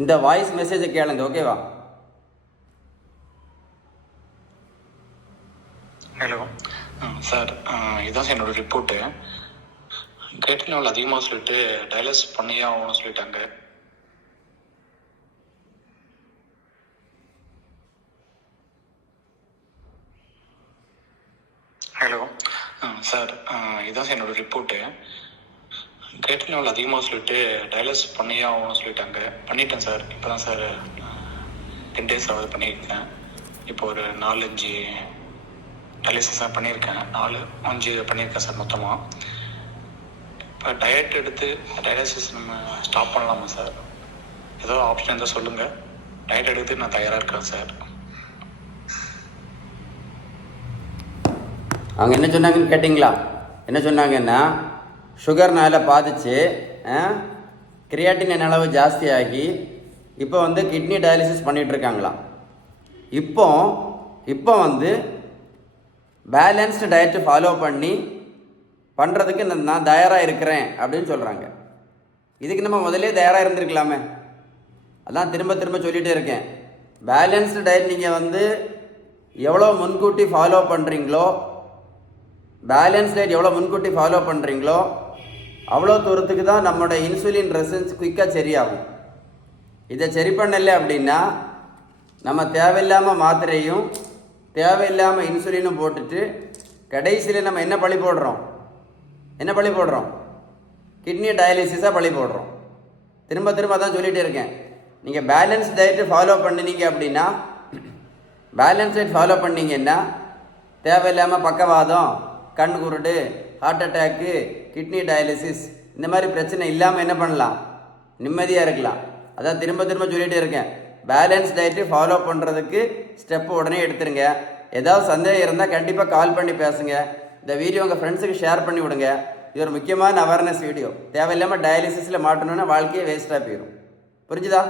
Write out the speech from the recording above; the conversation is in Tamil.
இந்த வாய்ஸ் மெசேஜை கேளுங்க, ஓகேவா? ஹலோ சார், இதுதான் சார் என்னோட ரிப்போர்ட்டு. கிரேட்டின் லெவல் அதிகமாக சொல்லிட்டு டயாலிசிஸ் பண்ணியே ஆகணும்னு சொல்லிட்டாங்க. ஹலோ சார், இதுதான் சார் என்னோட ரிப்போர்ட்டு. கிரேட்டின் லெவல் அதிகமாக சொல்லிட்டு டயாலிசிஸ் பண்ணியே ஆகணும்னு சொல்லிட்டாங்க. பண்ணிட்டேன் சார். இப்போ தான் சார் 10 days ஆகுது பண்ணியிருக்கேன். இப்போ ஒரு 4-5 டயாலிசிஸ் தான் பண்ணியிருக்கேன். 4-5 பண்ணியிருக்கேன் சார் மொத்தமாக. இப்போ டயட் எடுத்து டயாலிசிஸ் நம்ம ஸ்டாப் பண்ணலாமா சார்? ஏதோ ஆப்ஷன் இருந்தால் சொல்லுங்கள். டயட் எடுத்து நான் தயாராக இருக்கேன் சார். அவங்க என்ன சொன்னாங்கன்னு கேட்டிங்களா? என்ன சொன்னாங்கன்னா, சுகர்னால் பாதிச்சு கிரியாட்டின் அளவு ஜாஸ்தியாகி இப்போ வந்து கிட்னி டயாலிசிஸ் பண்ணிகிட்ருக்காங்களாம். இப்போ வந்து பேலன்ஸ்டு டயட்டு ஃபாலோ பண்ணுறதுக்கு நான் தயாராக இருக்கிறேன் அப்படின்னு சொல்கிறாங்க. இதுக்கு நம்ம முதலே தயாராக இருந்திருக்கலாமே. அதான் திரும்ப திரும்ப சொல்லிகிட்டே இருக்கேன். பேலன்ஸ்டு டயட் நீங்கள் வந்து எவ்வளோ முன்கூட்டி ஃபாலோ பண்ணுறீங்களோ, பேலன்ஸ் டயட் எவ்வளோ முன்கூட்டி ஃபாலோ பண்ணுறீங்களோ அவ்வளோ தூரத்துக்கு தான் நம்மளோட இன்சுலின் ரெசிஸ்டன்ஸ் குயிக்காக சரியாகும். இதை சரி பண்ணலை அப்படின்னா நம்ம தேவையில்லாமல் மாத்திரையும் தேவையில்லாமல் இன்சுலினும் போட்டுட்டு கடைசியில் நம்ம என்ன பழி போடுறோம்? கிட்னி டயாலிசிஸாக பழி போடுறோம். திரும்ப திரும்ப தான் சொல்லிகிட்டே இருக்கேன். நீங்கள் பேலன்ஸ் டயட்டு ஃபாலோ பண்ணினீங்க அப்படின்னா, பேலன்ஸ் டயட் ஃபாலோ பண்ணிங்கன்னா தேவையில்லாமல் பக்கவாதம், கண் குருடு, ஹார்ட் அட்டாக்கு, கிட்னி டயாலிசிஸ் இந்த மாதிரி பிரச்சனை இல்லாமல் என்ன பண்ணலாம்? நிம்மதியாக இருக்கலாம். அதான் திரும்ப திரும்ப சொல்லிகிட்டே இருக்கேன். பேலன்ஸ் டயட்டு ஃபாலோ பண்ணுறதுக்கு ஸ்டெப்பு உடனே எடுத்துருங்க. ஏதாவது சந்தேகம் இருந்தால் கண்டிப்பாக கால் பண்ணி பேசுங்க. இந்த வீடியோ உங்கள் ஃப்ரெண்ட்ஸுக்கு ஷேர் பண்ணி விடுங்க. இது ஒரு முக்கியமான அவேர்னஸ் வீடியோ. தேவையில்லாமல் டயாலிசிஸில் மாட்டணுன்னா வாழ்க்கையே வேஸ்ட்டாக போயிடும். புரிஞ்சுதா?